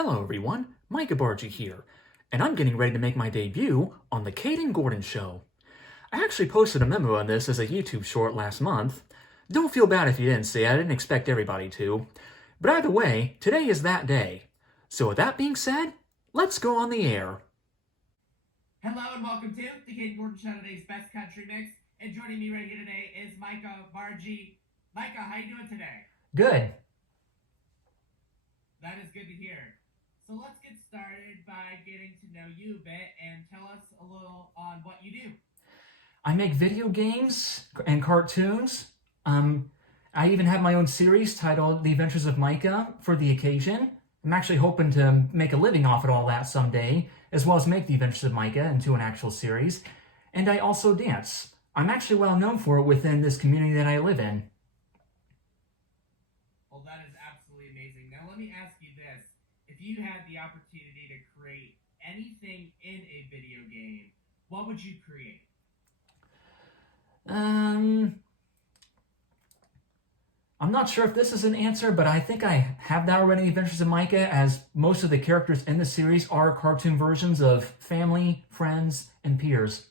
Hello everyone, Micah Barga here, and I'm getting ready to make my debut on The Kate and Gordon Show. I actually posted a memo on this as a YouTube short last month. Don't feel bad if you didn't see it, I didn't expect everybody to. But either way, today is that day. So with that being said, let's go on the air. Hello and welcome to the Kate and Gordon Show, today's best country mix. And joining me right here today is Micah Barga. Micah, how you doing today? Good. That is good to hear. So let's get started by getting to know you a bit and tell us a little on what you do. I make video games and cartoons. I even have my own series titled The Adventures of Micah for the occasion. I'm actually hoping to make a living off of all that someday, as well as make The Adventures of Micah into an actual series. And I also dance. I'm actually well known for it within this community that I live in. Well, that is absolutely amazing. Now let me ask you this. If you had the opportunity to create anything in a video game, what would you create? I'm not sure if this is an answer, but I think I have that already in The Adventures of Micah, as most of the characters in the series are cartoon versions of family, friends, and peers.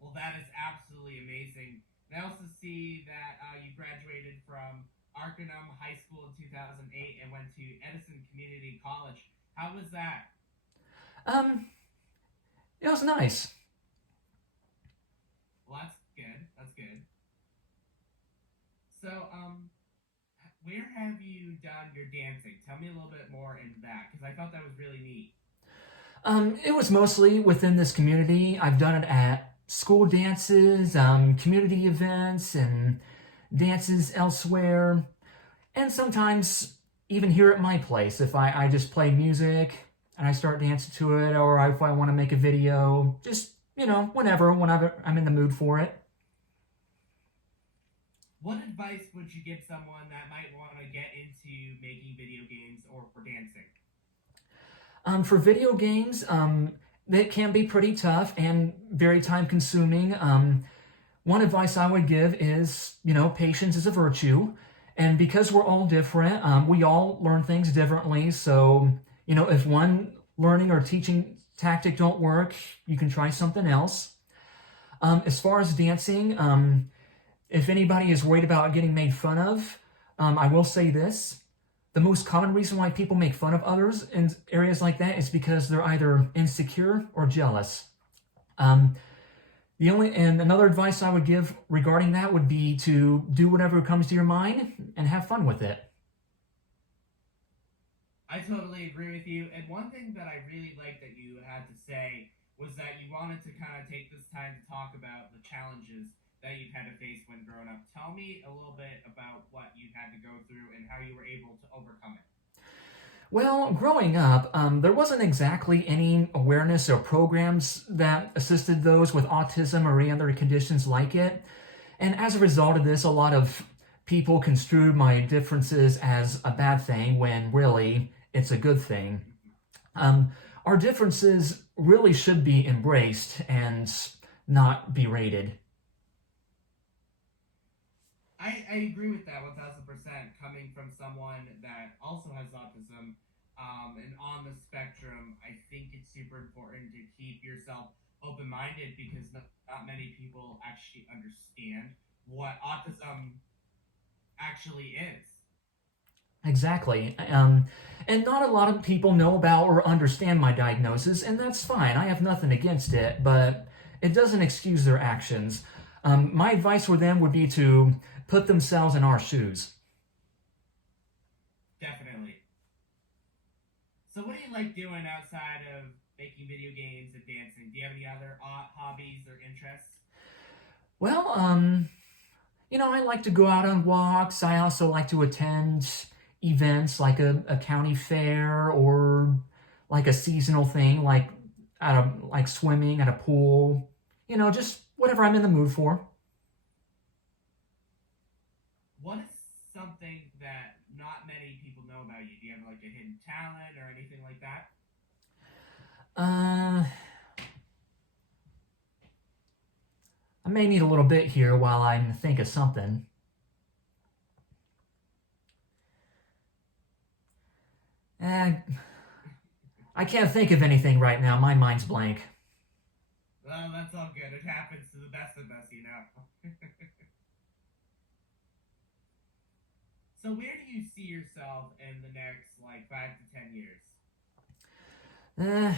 Well, that is absolutely amazing. And I also see that you graduated from Arcanum High School in 2008 and went to Edison Community College. How was that? Um, it was nice. Well, that's good. That's good. So, where have you done your dancing? Tell me a little bit more in that, because I thought that was really neat. It was mostly within this community. I've done it at school dances, community events, and dances elsewhere. And sometimes even here at my place, if I just play music and I start dancing to it, or if I want to make a video, just, whenever I'm in the mood for it. What advice would you give someone that might want to get into making video games or dancing? For video games, it can be pretty tough and very time consuming. One advice I would give is, patience is a virtue. And because we're all different, we all learn things differently. So, if one learning or teaching tactic don't work, you can try something else. As far as dancing, if anybody is worried about getting made fun of, I will say this. The most common reason why people make fun of others in areas like that is because they're either insecure or jealous. And another advice I would give regarding that would be to do whatever comes to your mind and have fun with it. I totally agree with you. And one thing that I really liked that you had to say was that you wanted to kind of take this time to talk about the challenges that you've had to face when growing up. Tell me a little bit about what you had to go through and how you were able to overcome it. Well, growing up, there wasn't exactly any awareness or programs that assisted those with autism or any other conditions like it. And as a result of this, a lot of people construed my differences as a bad thing when really it's a good thing. Our differences really should be embraced and not berated. I agree with that 1000%. Coming from someone that also has autism and on the spectrum, I think it's super important to keep yourself open minded because not many people actually understand what autism actually is. Exactly. And not a lot of people know about or understand my diagnosis, and that's fine. I have nothing against it, but it doesn't excuse their actions. My advice for them would be to put themselves in our shoes. Definitely. So, what do you like doing outside of making video games and dancing? Do you have any other hobbies or interests? Well, I like to go out on walks. I also like to attend events like a county fair or like a seasonal thing, like swimming at a pool. Just whatever I'm in the mood for. What is something that not many people know about you? Do you have like a hidden talent or anything like that? Uh, I may need a little bit here while I think of something. Eh, I can't think of anything right now. My mind's blank. Well, that's all good. It happens to the best of us, you know. So where do you see yourself in the next like 5 to 10 years? Eh,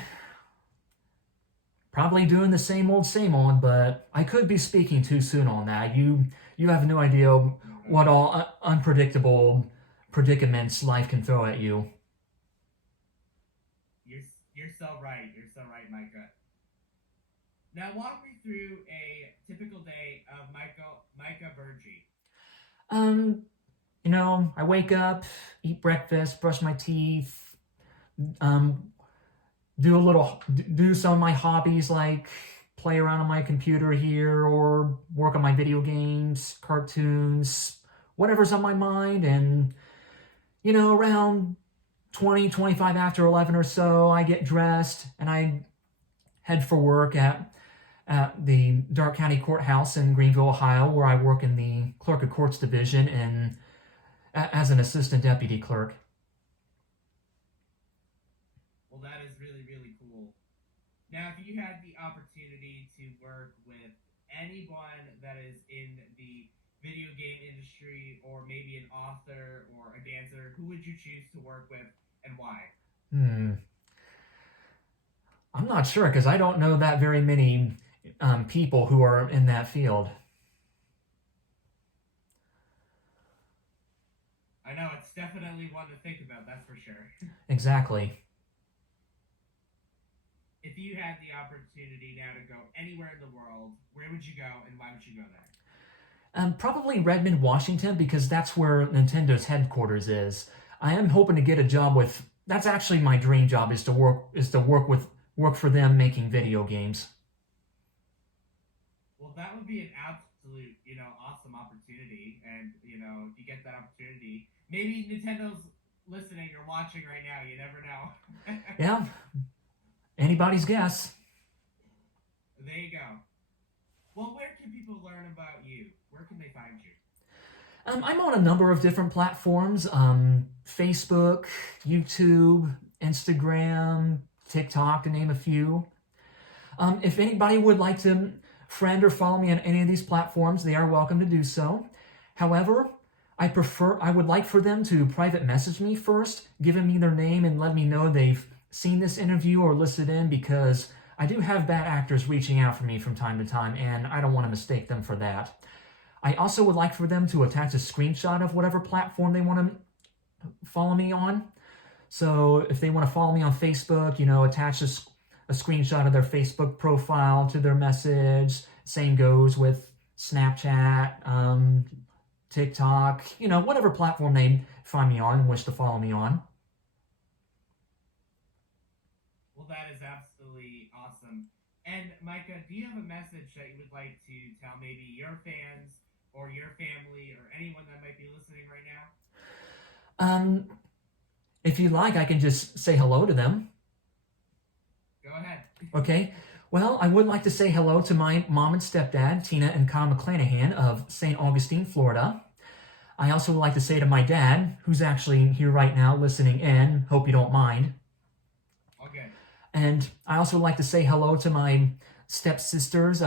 probably doing the same old, but I could be speaking too soon on that. You have no idea what Okay. all unpredictable predicaments life can throw at you. You're so right. You're so right, Micah. Now walk me through a typical day of Micah Burgi. Um, I wake up, eat breakfast, brush my teeth, um, do some of my hobbies like play around on my computer here or work on my video games, cartoons, whatever's on my mind. And around 20, 25 after 11 or so, I get dressed and I head for work at the Dark County Courthouse in Greenville, Ohio, where I work in the Clerk of Courts Division and as an assistant deputy clerk. Well, that is really really cool. Now, if you had the opportunity to work with anyone that is in the video game industry, or maybe an author or a dancer, who would you choose to work with and why? Hmm. I'm not sure because I don't know that very many people who are in that field. I know it's definitely one to think about, that's for sure. Exactly. If you had the opportunity now to go anywhere in the world, where would you go and why would you go there? Probably Redmond, Washington, because that's where Nintendo's headquarters is. I am hoping to get a job with. That's actually my dream job is to work for them making video games. Well, that would be an absolute, awesome opportunity. And, if you get that opportunity, maybe Nintendo's listening or watching right now. You never know. Yeah, anybody's guess. There you go. Well, where can people learn about you? Where can they find you? I'm on a number of different platforms: Facebook, YouTube, Instagram, TikTok, to name a few. If anybody would like to friend or follow me on any of these platforms, they are welcome to do so. However, I would like for them to private message me first, giving me their name and let me know they've seen this interview or listened in because I do have bad actors reaching out for me from time to time and I don't want to mistake them for that. I also would like for them to attach a screenshot of whatever platform they want to follow me on. So if they want to follow me on Facebook, attach a screenshot of their Facebook profile to their message. Same goes with Snapchat, TikTok, whatever platform they find me on and wish to follow me on. Well, that is absolutely awesome. And Micah, do you have a message that you would like to tell maybe your fans or your family or anyone that might be listening right now? Um, if you like, I can just say hello to them. Go ahead. Okay. Well, I would like to say hello to my mom and stepdad, Tina and Kyle McClanahan of St. Augustine, Florida. I also would like to say to my dad, who's actually here right now listening in, hope you don't mind. Okay. And I also would like to say hello to my stepsisters,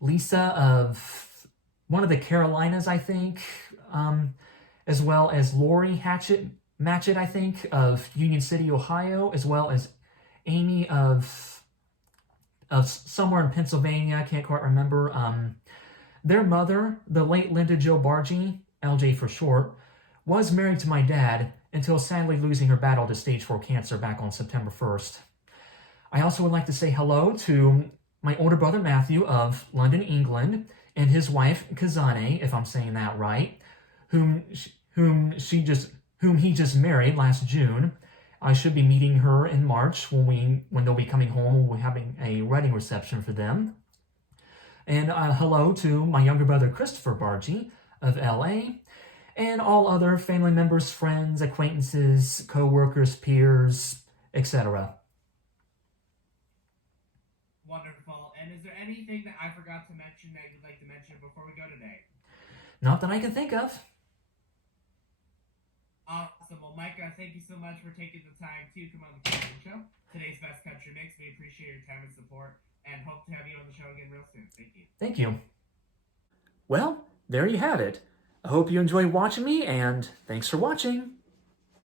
Lisa of one of the Carolinas, I think, um, as well as Lori Matchett, I think, of Union City, Ohio, as well as Amy of somewhere in Pennsylvania. I can't quite remember. Their mother, the late Linda Jo Bargy, LJ for short, was married to my dad until sadly losing her battle to stage 4 cancer back on September 1st. I also would like to say hello to my older brother Matthew of London, England, and his wife Kazane, if I'm saying that right, whom whom she just whom he just married last June. I should be meeting her in March when they'll be coming home. We're having a wedding reception for them. And hello to my younger brother Christopher Bargy of LA, and all other family members, friends, acquaintances, co-workers, peers, etc. Wonderful. And is there anything that I forgot to mention that you'd like to mention before we go today? Not that I can think of. Awesome. Awesome. Well, Micah, thank you so much for taking the time to come on the Country Show. Today's Best Country Mix. We appreciate your time and support and hope to have you on the show again real soon. Thank you. Thank you. Well, there you have it. I hope you enjoy watching me, and thanks for watching.